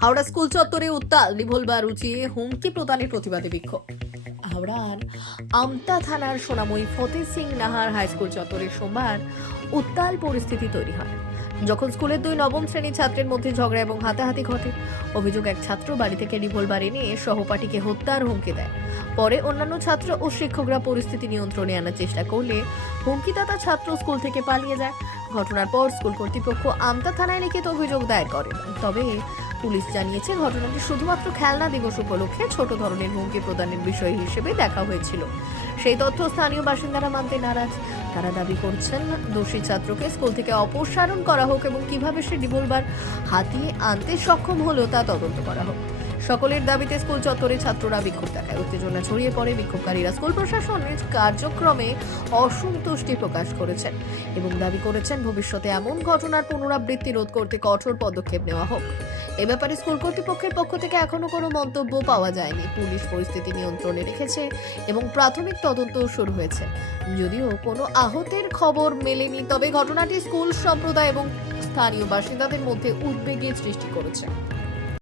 Howrah school চত্বরে উত্তাল, revolver উঁচিয়ে হুমকি প্রদানের প্রতিবাদে বিক্ষোভ। হাওড়ার আমতা থানার সোনাময়ী ফতেহ সিং নাহার হাই স্কুল চত্বরে সোমবার উত্তাল পরিস্থিতি তৈরি হয় যখন স্কুলের দুই নবম শ্রেণীর ছাত্রের মধ্যে ঝগড়া এবং হাতাহাতি ঘটে। অভিযোগ, এক ছাত্র বাড়ি থেকে রিভলভার এনে সহপাঠীকে হত্যার হুমকি দেয়। পরে অন্যান্য ছাত্র ও শিক্ষকরা পরিস্থিতি নিয়ন্ত্রণে আনার চেষ্টা করলে হুমকিদাতা ছাত্র স্কুল থেকে পালিয়ে যায়। ঘটনার পর স্কুল কর্তৃপক্ষ আমতা থানায় লিখিত অভিযোগ দায়ের করে। তবে পুলিশ জানিয়েছে, ঘটনাটি শুধুমাত্র খেলনা দিবস উপলক্ষে ছোট ধরনের হুমকি প্রদানের বিষয় হিসেবে দেখা হয়েছিল। সেই তথ্য স্থানীয় বাসিন্দারা মানতে নারাজ। তারা দাবি করছেন, দোষী ছাত্রকে স্কুল থেকে অপসারণ করা হোক এবং কিভাবে সে রিভলভার হাতিয়ে আনতে সক্ষম হলো তা তদন্ত করা হোক। সকলের দাবিতে স্কুল চত্বরে ছাত্ররা বিক্ষোভ দেখায়। উত্তেজনা ছড়িয়ে পড়ে। বিক্ষোভকারীরা স্কুল প্রশাসনের কার্যক্রমে অসন্তুষ্টি প্রকাশ করেছেন এবং দাবি করেছেন, ভবিষ্যতে এমন ঘটনার পুনরাবৃত্তি রোধ করতে কঠোর পদক্ষেপ নেওয়া হোক। এ ব্যাপারে স্কুল কর্তৃপক্ষের পক্ষ থেকে এখনো কোনো মন্তব্য পাওয়া যায়নি। পুলিশ পরিস্থিতি নিয়ন্ত্রণে রেখেছে এবং প্রাথমিক তদন্ত শুরু হয়েছে। যদিও কোনো আহতের খবর মেলেনি, তবে ঘটনাটি স্কুল সম্প্রদায় এবং স্থানীয় বাসিন্দাদের মধ্যে উদ্বেগের সৃষ্টি করেছে।